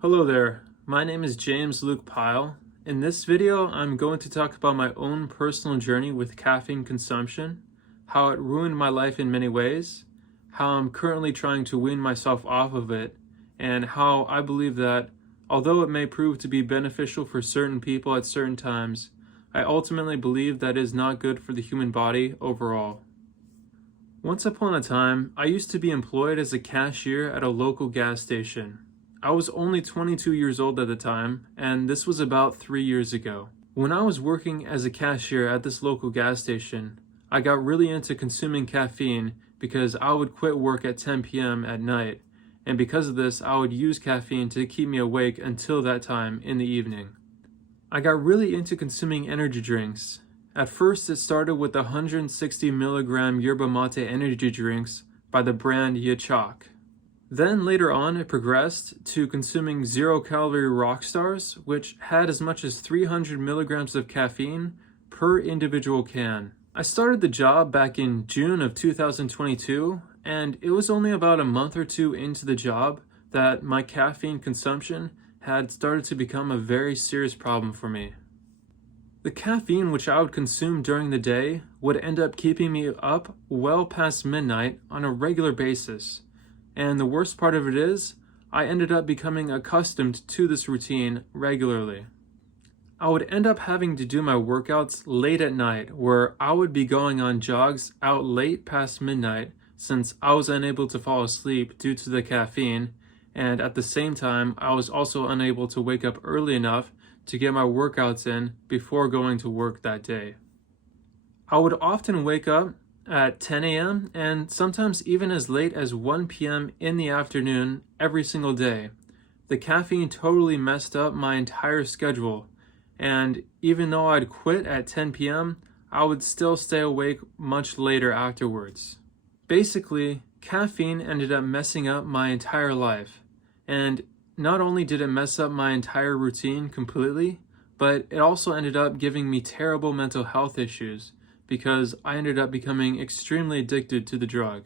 Hello there, my name is James Luke Pyle. In this video, I'm going to talk about my own personal journey with caffeine consumption, how it ruined my life in many ways, how I'm currently trying to wean myself off of it, and how I believe that, although it may prove to be beneficial for certain people at certain times, I ultimately believe that it is not good for the human body overall. Once upon a time, I used to be employed as a cashier at a local gas station. I was only 22 years old at the time, and this was about 3 years ago. When I was working as a cashier at this local gas station, I got really into consuming caffeine because I would quit work at 10 p.m. at night, and because of this, I would use caffeine to keep me awake until that time in the evening. I got really into consuming energy drinks. At first, it started with 160 milligram Yerba mate energy drinks by the brand Yachak. Then later on, it progressed to consuming zero-calorie Rockstars, which had as much as 300 milligrams of caffeine per individual can. I started the job back in June of 2022, and it was only about a month or two into the job that my caffeine consumption had started to become a very serious problem for me. The caffeine which I would consume during the day would end up keeping me up well past midnight on a regular basis. And the worst part of it is, I ended up becoming accustomed to this routine regularly. I would end up having to do my workouts late at night, where I would be going on jogs out late past midnight since I was unable to fall asleep due to the caffeine, and at the same time, I was also unable to wake up early enough to get my workouts in before going to work that day. I would often wake up at 10 a.m. and sometimes even as late as 1 p.m. in the afternoon every single day. The caffeine totally messed up my entire schedule, and even though I'd quit at 10 p.m., I would still stay awake much later afterwards. Basically, caffeine ended up messing up my entire life, and not only did it mess up my entire routine completely, but it also ended up giving me terrible mental health issues because I ended up becoming extremely addicted to the drug.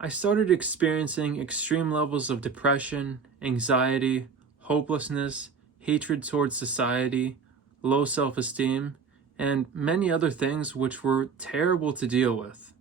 I started experiencing extreme levels of depression, anxiety, hopelessness, hatred towards society, low self-esteem, and many other things which were terrible to deal with.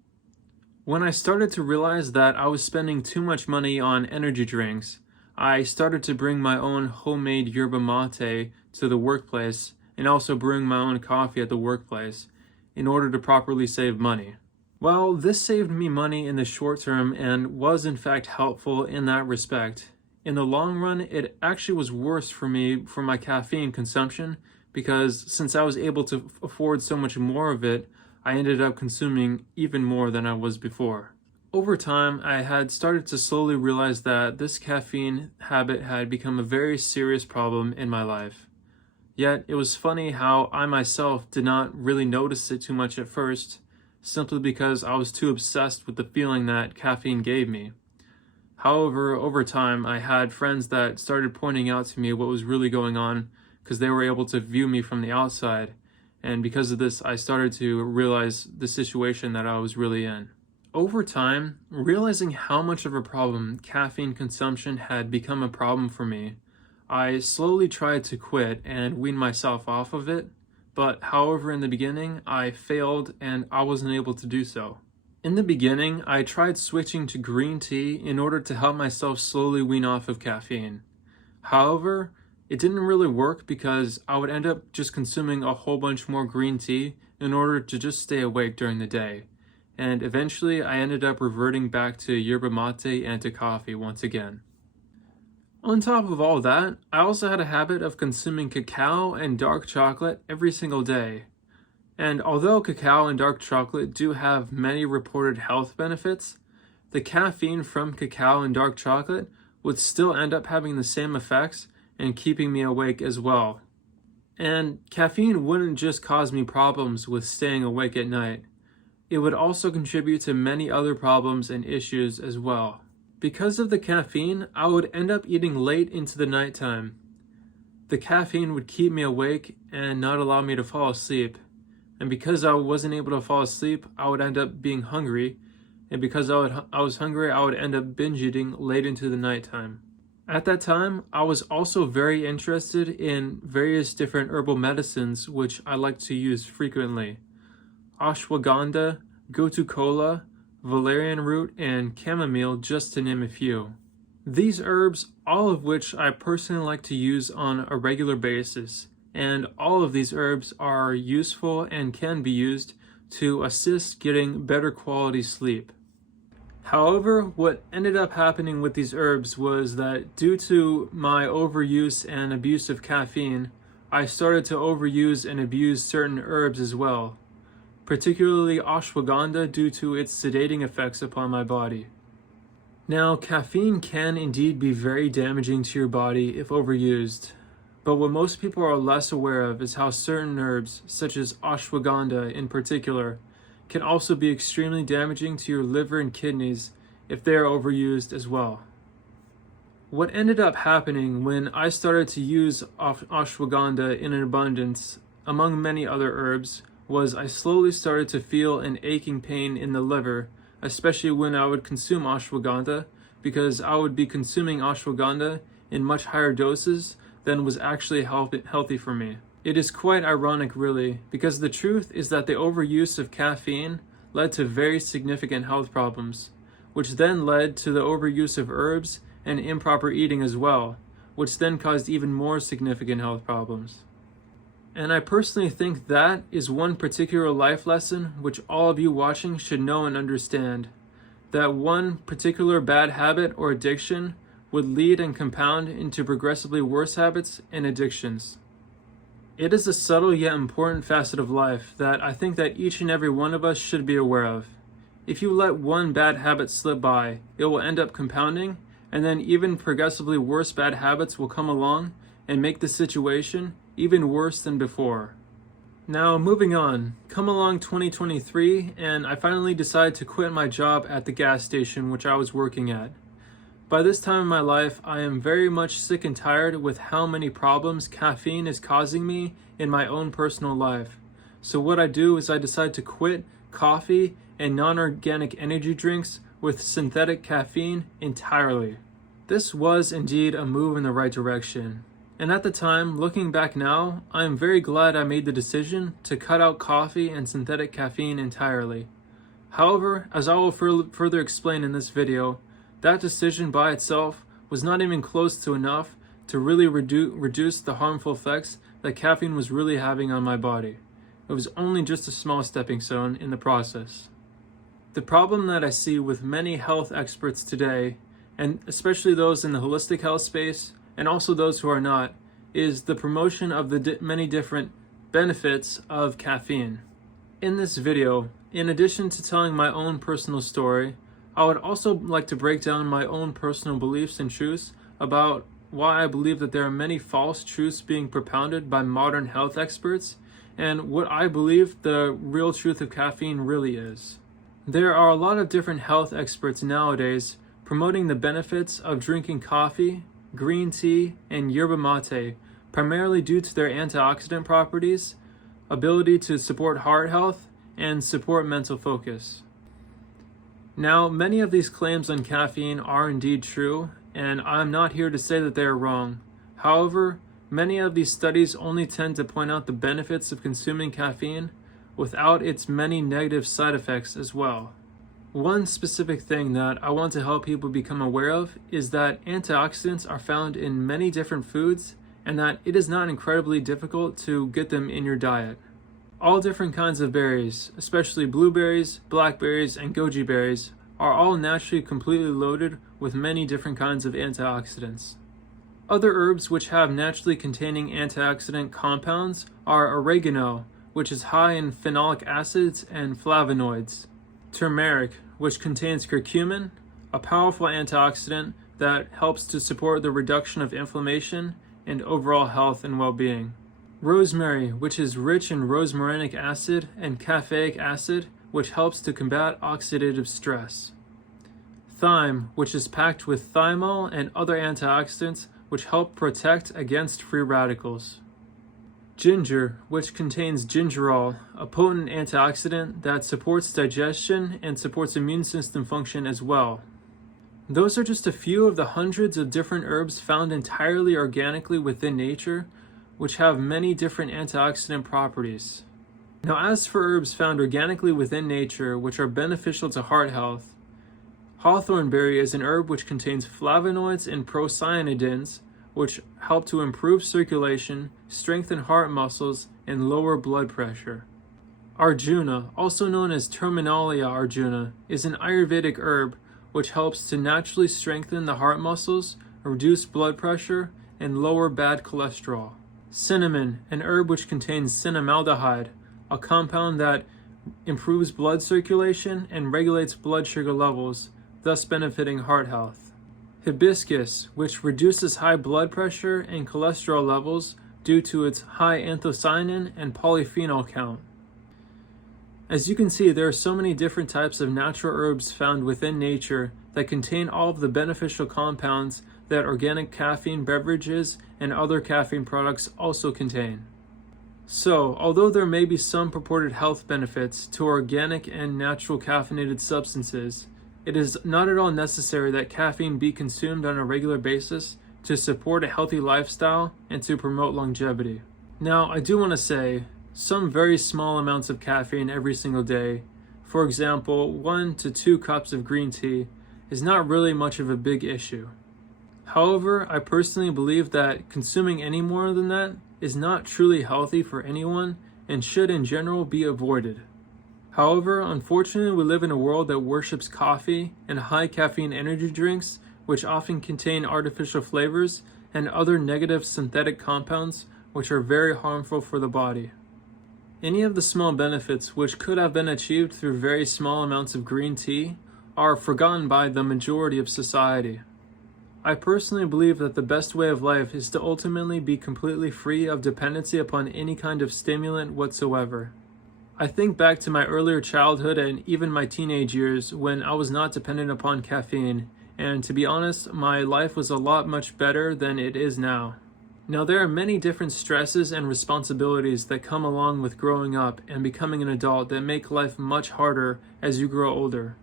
When I started to realize that I was spending too much money on energy drinks, I started to bring my own homemade yerba mate to the workplace and also brewing my own coffee at the workplace in order to properly save money. While this saved me money in the short term and was in fact helpful in that respect, in the long run it actually was worse for me for my caffeine consumption because since I was able to afford so much more of it, I ended up consuming even more than I was before. Over time, I had started to slowly realize that this caffeine habit had become a very serious problem in my life. Yet, it was funny how I myself did not really notice it too much at first, simply because I was too obsessed with the feeling that caffeine gave me. However, over time, I had friends that started pointing out to me what was really going on because they were able to view me from the outside, and because of this, I started to realize the situation that I was really in. Over time, realizing how much of a problem caffeine consumption had become a problem for me, I slowly tried to quit and wean myself off of it, but however in the beginning, I failed and I wasn't able to do so. In the beginning, I tried switching to green tea in order to help myself slowly wean off of caffeine. However, it didn't really work because I would end up just consuming a whole bunch more green tea in order to just stay awake during the day. And eventually I ended up reverting back to yerba mate and to coffee once again. On top of all that, I also had a habit of consuming cacao and dark chocolate every single day. And although cacao and dark chocolate do have many reported health benefits, the caffeine from cacao and dark chocolate would still end up having the same effects and keeping me awake as well. And caffeine wouldn't just cause me problems with staying awake at night. It would also contribute to many other problems and issues as well. Because of the caffeine, I would end up eating late into the nighttime. The caffeine would keep me awake and not allow me to fall asleep. And because I wasn't able to fall asleep, I would end up being hungry. And because I was hungry, I would end up binge eating late into the nighttime. At that time, I was also very interested in various different herbal medicines which I like to use frequently. Ashwagandha, gotu kola, valerian root, and chamomile, just to name a few. These herbs, all of which I personally like to use on a regular basis, and all of these herbs are useful and can be used to assist getting better quality sleep. However, what ended up happening with these herbs was that due to my overuse and abuse of caffeine, I started to overuse and abuse certain herbs as well, particularly ashwagandha due to its sedating effects upon my body. Now, caffeine can indeed be very damaging to your body if overused, but what most people are less aware of is how certain herbs, such as ashwagandha in particular, can also be extremely damaging to your liver and kidneys if they are overused as well. What ended up happening when I started to use ashwagandha in an abundance, among many other herbs, was I slowly started to feel an aching pain in the liver, especially when I would consume ashwagandha, because I would be consuming ashwagandha in much higher doses than was actually healthy for me. It is quite ironic, really, because the truth is that the overuse of caffeine led to very significant health problems, which then led to the overuse of herbs and improper eating as well, which then caused even more significant health problems. And I personally think that is one particular life lesson which all of you watching should know and understand, that one particular bad habit or addiction would lead and compound into progressively worse habits and addictions. It is a subtle yet important facet of life that I think that each and every one of us should be aware of. If you let one bad habit slip by, it will end up compounding, and then even progressively worse bad habits will come along and make the situation even worse than before. Now, moving on, come along 2023, and I finally decided to quit my job at the gas station which I was working at. By this time in my life, I am very much sick and tired with how many problems caffeine is causing me in my own personal life. So what I do is I decide to quit coffee and non-organic energy drinks with synthetic caffeine entirely. This was indeed a move in the right direction. And at the time, looking back now, I am very glad I made the decision to cut out coffee and synthetic caffeine entirely. However, as I will further explain in this video, that decision by itself was not even close to enough to really reduce the harmful effects that caffeine was really having on my body. It was only just a small stepping stone in the process. The problem that I see with many health experts today, and especially those in the holistic health space, and also those who are not, is the promotion of the many different benefits of caffeine. In this video, in addition to telling my own personal story, I would also like to break down my own personal beliefs and truths about why I believe that there are many false truths being propounded by modern health experts, and what I believe the real truth of caffeine really is. There are a lot of different health experts nowadays promoting the benefits of drinking coffee, green tea, and yerba mate, primarily due to their antioxidant properties, ability to support heart health, and support mental focus. Now, many of these claims on caffeine are indeed true, and I'm not here to say that they are wrong. However, many of these studies only tend to point out the benefits of consuming caffeine without its many negative side effects as well. One specific thing that I want to help people become aware of is that antioxidants are found in many different foods and that it is not incredibly difficult to get them in your diet. All different kinds of berries, especially blueberries, blackberries, and goji berries, are all naturally completely loaded with many different kinds of antioxidants. Other herbs which have naturally containing antioxidant compounds are oregano, which is high in phenolic acids and flavonoids, turmeric, which contains curcumin, a powerful antioxidant that helps to support the reduction of inflammation and overall health and well-being. Rosemary, which is rich in rosmarinic acid and caffeic acid, which helps to combat oxidative stress. Thyme, which is packed with thymol and other antioxidants which help protect against free radicals. Ginger, which contains gingerol, a potent antioxidant that supports digestion and supports immune system function as well. Those are just a few of the hundreds of different herbs found entirely organically within nature, which have many different antioxidant properties. Now, as for herbs found organically within nature, which are beneficial to heart health, hawthornberry is an herb which contains flavonoids and procyanidins, which help to improve circulation, strengthen heart muscles, and lower blood pressure. Arjuna, also known as Terminalia arjuna, is an Ayurvedic herb which helps to naturally strengthen the heart muscles, reduce blood pressure, and lower bad cholesterol. Cinnamon, an herb which contains cinnamaldehyde, a compound that improves blood circulation and regulates blood sugar levels, thus benefiting heart health. Hibiscus, which reduces high blood pressure and cholesterol levels due to its high anthocyanin and polyphenol count. As you can see, there are so many different types of natural herbs found within nature that contain all of the beneficial compounds that organic caffeine beverages and other caffeine products also contain. So, although there may be some purported health benefits to organic and natural caffeinated substances, it is not at all necessary that caffeine be consumed on a regular basis to support a healthy lifestyle and to promote longevity. Now, I do want to say, some very small amounts of caffeine every single day, for example 1 to 2 cups of green tea, is not really much of a big issue. However, I personally believe that consuming any more than that is not truly healthy for anyone and should in general be avoided. However, unfortunately, we live in a world that worships coffee and high caffeine energy drinks, which often contain artificial flavors and other negative synthetic compounds which are very harmful for the body. Any of the small benefits which could have been achieved through very small amounts of green tea are forgotten by the majority of society. I personally believe that the best way of life is to ultimately be completely free of dependency upon any kind of stimulant whatsoever. I think back to my earlier childhood and even my teenage years when I was not dependent upon caffeine, and to be honest, my life was a lot much better than it is now. Now, there are many different stresses and responsibilities that come along with growing up and becoming an adult that make life much harder as you grow older.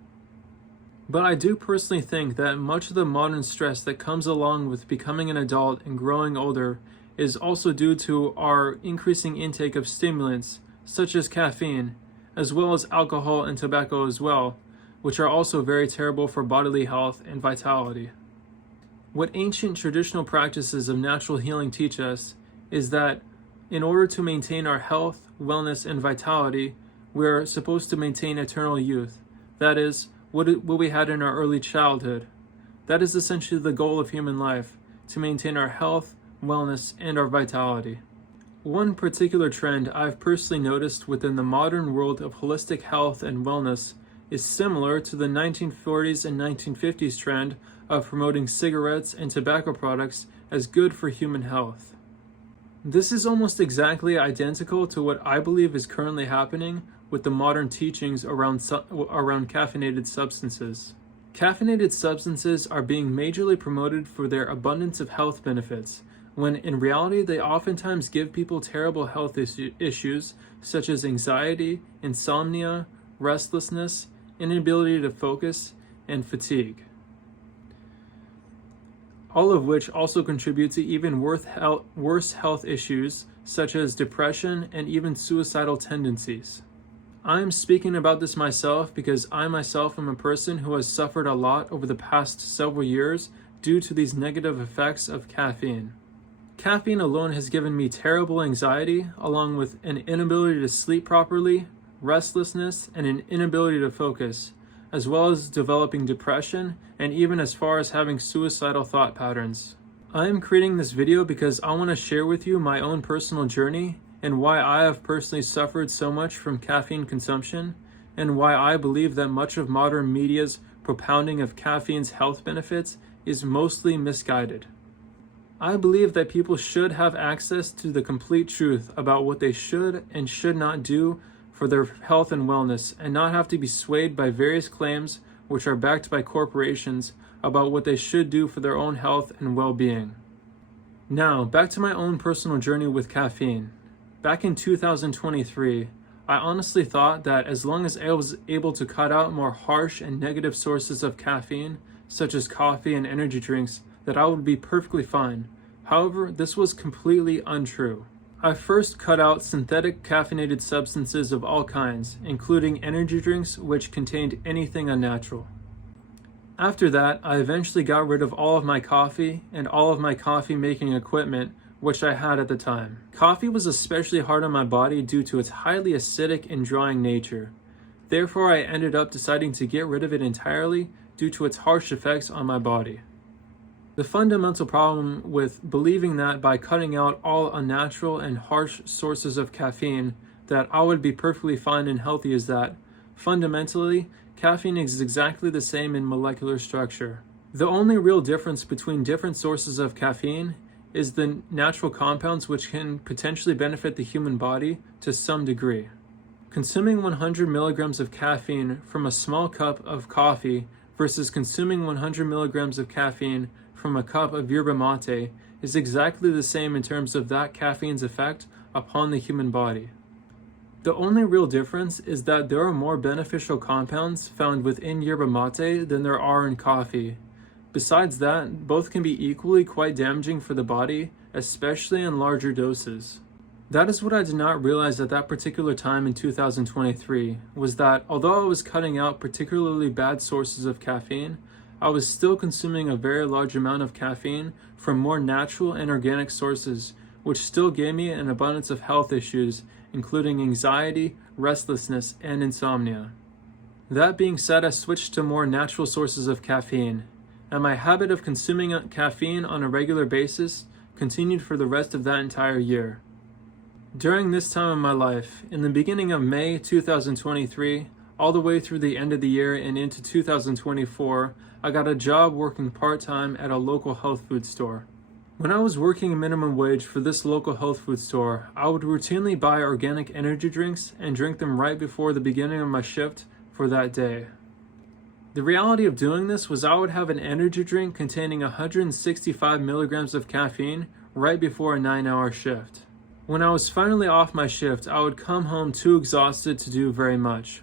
But I do personally think that much of the modern stress that comes along with becoming an adult and growing older is also due to our increasing intake of stimulants, such as caffeine, as well as alcohol and tobacco as well, which are also very terrible for bodily health and vitality. What ancient traditional practices of natural healing teach us is that in order to maintain our health, wellness, and vitality, we are supposed to maintain eternal youth. That is, what we had in our early childhood. That is essentially the goal of human life, to maintain our health, wellness, and our vitality. One particular trend I've personally noticed within the modern world of holistic health and wellness is similar to the 1940s and 1950s trend of promoting cigarettes and tobacco products as good for human health. This is almost exactly identical to what I believe is currently happening with the modern teachings around caffeinated substances. Caffeinated substances are being majorly promoted for their abundance of health benefits, when in reality they oftentimes give people terrible health issues such as anxiety, insomnia, restlessness, inability to focus, and fatigue. All of which also contribute to even worse health issues such as depression and even suicidal tendencies. I'm speaking about this myself because I myself am a person who has suffered a lot over the past several years due to these negative effects of caffeine. Caffeine alone has given me terrible anxiety, along with an inability to sleep properly, restlessness, and an inability to focus, as well as developing depression and even as far as having suicidal thought patterns. I am creating this video because I want to share with you my own personal journey and why I have personally suffered so much from caffeine consumption, and why I believe that much of modern media's propounding of caffeine's health benefits is mostly misguided. I believe that people should have access to the complete truth about what they should and should not do for their health and wellness, and not have to be swayed by various claims which are backed by corporations about what they should do for their own health and well-being. Now, back to my own personal journey with caffeine. Back in 2023, I honestly thought that as long as I was able to cut out more harsh and negative sources of caffeine, such as coffee and energy drinks, that I would be perfectly fine. However, this was completely untrue. I first cut out synthetic caffeinated substances of all kinds, including energy drinks which contained anything unnatural. After that, I eventually got rid of all of my coffee and all of my coffee making equipment which I had at the time. Coffee was especially hard on my body due to its highly acidic and drying nature. Therefore, I ended up deciding to get rid of it entirely due to its harsh effects on my body. The fundamental problem with believing that by cutting out all unnatural and harsh sources of caffeine that I would be perfectly fine and healthy is that, fundamentally, caffeine is exactly the same in molecular structure. The only real difference between different sources of caffeine is the natural compounds which can potentially benefit the human body to some degree. Consuming 100 milligrams of caffeine from a small cup of coffee versus consuming 100 milligrams of caffeine from a cup of yerba mate is exactly the same in terms of that caffeine's effect upon the human body. The only real difference is that there are more beneficial compounds found within yerba mate than there are in coffee. Besides that, both can be equally quite damaging for the body, especially in larger doses. That is what I did not realize at that particular time in 2023, was that although I was cutting out particularly bad sources of caffeine, I was still consuming a very large amount of caffeine from more natural and organic sources, which still gave me an abundance of health issues, including anxiety, restlessness, and insomnia. That being said, I switched to more natural sources of caffeine, and my habit of consuming caffeine on a regular basis continued for the rest of that entire year. During this time of my life, in the beginning of May 2023, all the way through the end of the year and into 2024, I got a job working part-time at a local health food store. When I was working minimum wage for this local health food store, I would routinely buy organic energy drinks and drink them right before the beginning of my shift for that day. The reality of doing this was I would have an energy drink containing 165 milligrams of caffeine right before a 9-hour shift. When I was finally off my shift, I would come home too exhausted to do very much.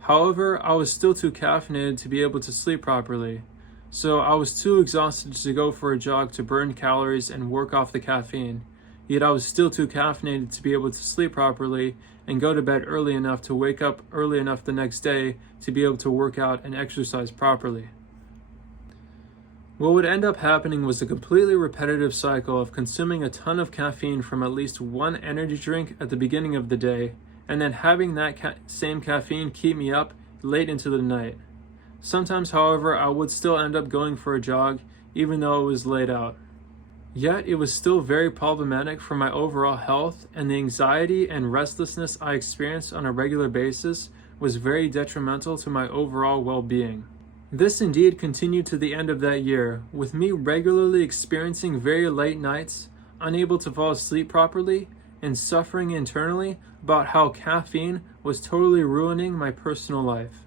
However, I was still too caffeinated to be able to sleep properly, so I was too exhausted to go for a jog to burn calories and work off the caffeine. Yet I was still too caffeinated to be able to sleep properly and go to bed early enough to wake up early enough the next day to be able to work out and exercise properly. What would end up happening was a completely repetitive cycle of consuming a ton of caffeine from at least one energy drink at the beginning of the day, and then having that same caffeine keep me up late into the night. Sometimes, however, I would still end up going for a jog even though it was late out. Yet it was still very problematic for my overall health, and the anxiety and restlessness I experienced on a regular basis was very detrimental to my overall well-being. This indeed continued to the end of that year, with me regularly experiencing very late nights, unable to fall asleep properly, and suffering internally about how caffeine was totally ruining my personal life.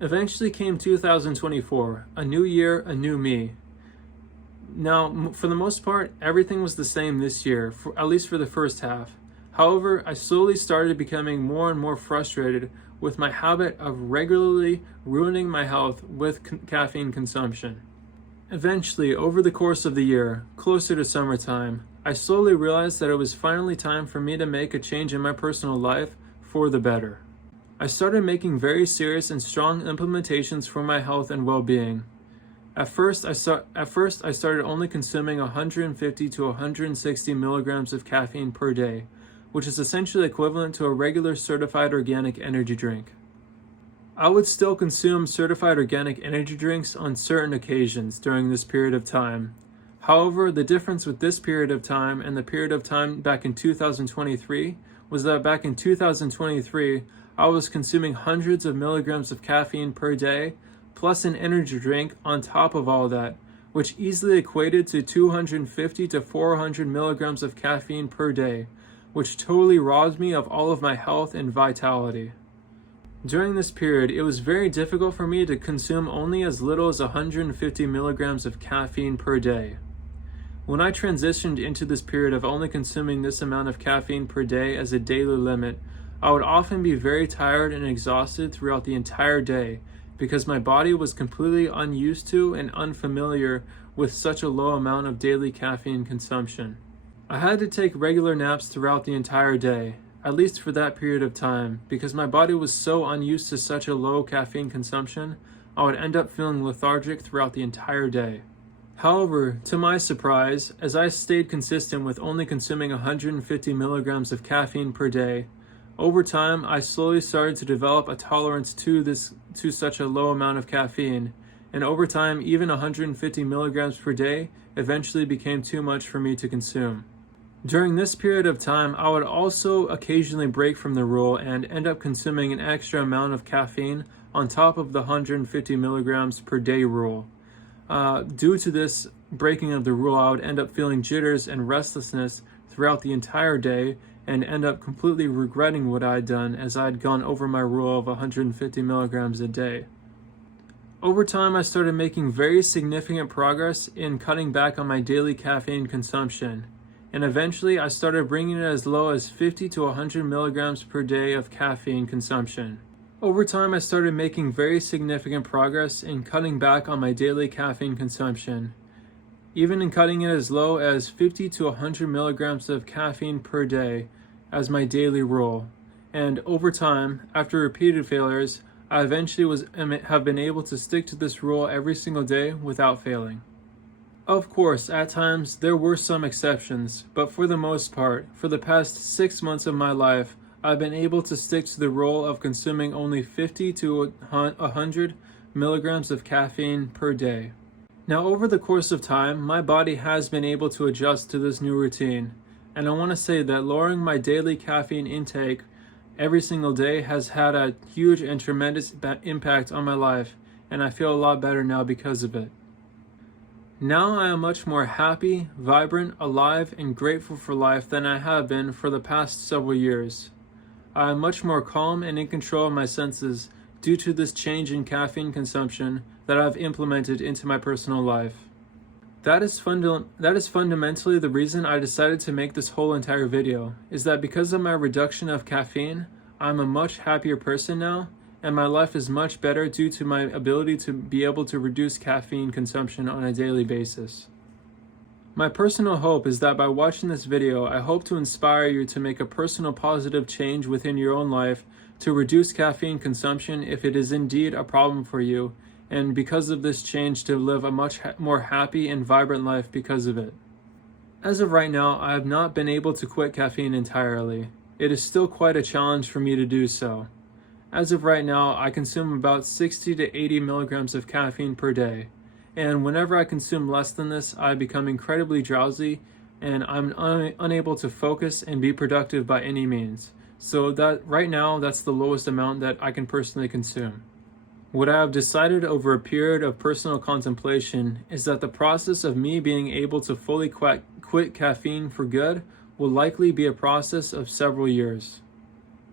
Eventually came 2024, a new year, a new me. Now, for the most part, everything was the same this year, at least for the first half. However, I slowly started becoming more and more frustrated with my habit of regularly ruining my health with caffeine consumption. Eventually, over the course of the year, closer to summertime, I slowly realized that it was finally time for me to make a change in my personal life for the better. I started making very serious and strong implementations for my health and well-being. At first, I started only consuming 150 to 160 milligrams of caffeine per day, which is essentially equivalent to a regular certified organic energy drink. I would still consume certified organic energy drinks on certain occasions during this period of time. However, the difference with this period of time and the period of time back in 2023 was that back in 2023, I was consuming hundreds of milligrams of caffeine per day, plus an energy drink on top of all that, which easily equated to 250 to 400 milligrams of caffeine per day, which totally robbed me of all of my health and vitality. During this period, it was very difficult for me to consume only as little as 150 milligrams of caffeine per day. When I transitioned into this period of only consuming this amount of caffeine per day as a daily limit, I would often be very tired and exhausted throughout the entire day, because my body was completely unused to and unfamiliar with such a low amount of daily caffeine consumption. I had to take regular naps throughout the entire day, at least for that period of time, because my body was so unused to such a low caffeine consumption. I would end up feeling lethargic throughout the entire day. However, to my surprise, as I stayed consistent with only consuming 150 milligrams of caffeine per day, over time I slowly started to develop a tolerance to such a low amount of caffeine, and over time even 150 milligrams per day eventually became too much for me to consume. During this period of time, I would also occasionally break from the rule and end up consuming an extra amount of caffeine on top of the 150 milligrams per day rule. Due to this breaking of the rule, I would end up feeling jitters and restlessness throughout the entire day and end up completely regretting what I had done, as I had gone over my rule of 150 milligrams a day. Over time, I started making very significant progress in cutting back on my daily caffeine consumption, and eventually I started bringing it as low as 50 to 100 milligrams per day of caffeine consumption. Over time, I started making very significant progress in cutting back on my daily caffeine consumption, even in cutting it as low as 50 to 100 milligrams of caffeine per day as my daily rule. And over time, after repeated failures, I eventually have been able to stick to this rule every single day without failing. Of course, at times there were some exceptions, but for the most part, for the past 6 months of my life, I've been able to stick to the rule of consuming only 50 to 100 milligrams of caffeine per day. Now, over the course of time, my body has been able to adjust to this new routine, and I want to say that lowering my daily caffeine intake every single day has had a huge and tremendous impact on my life, and I feel a lot better now because of it. Now I am much more happy, vibrant, alive, and grateful for life than I have been for the past several years. I am much more calm and in control of my senses due to this change in caffeine consumption that I've implemented into my personal life. That is fundamentally the reason I decided to make this whole entire video, is that because of my reduction of caffeine, I'm a much happier person now, and my life is much better due to my ability to be able to reduce caffeine consumption on a daily basis. My personal hope is that by watching this video, I hope to inspire you to make a personal positive change within your own life to reduce caffeine consumption if it is indeed a problem for you, and because of this change to live a much more happy and vibrant life because of it. As of right now, I have not been able to quit caffeine entirely. It is still quite a challenge for me to do so. As of right now, I consume about 60 to 80 milligrams of caffeine per day. And whenever I consume less than this, I become incredibly drowsy and I'm unable to focus and be productive by any means. So that right now, that's the lowest amount that I can personally consume. What I have decided over a period of personal contemplation is that the process of me being able to fully quit caffeine for good will likely be a process of several years.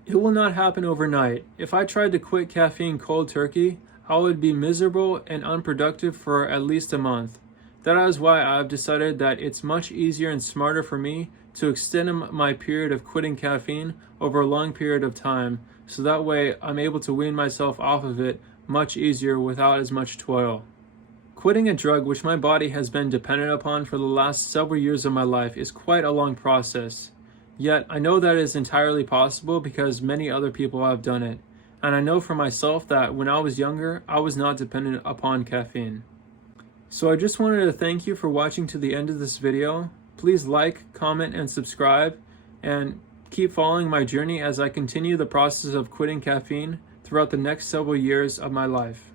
It will not happen overnight. If I tried to quit caffeine cold turkey, I would be miserable and unproductive for at least a month. That is why I've decided that it's much easier and smarter for me to extend my period of quitting caffeine over a long period of time, so that way I'm able to wean myself off of it much easier without as much toil. Quitting a drug which my body has been dependent upon for the last several years of my life is quite a long process. Yet I know that it is entirely possible because many other people have done it. And I know for myself that when I was younger, I was not dependent upon caffeine. So I just wanted to thank you for watching to the end of this video. Please like, comment, and subscribe, and keep following my journey as I continue the process of quitting caffeine throughout the next several years of my life.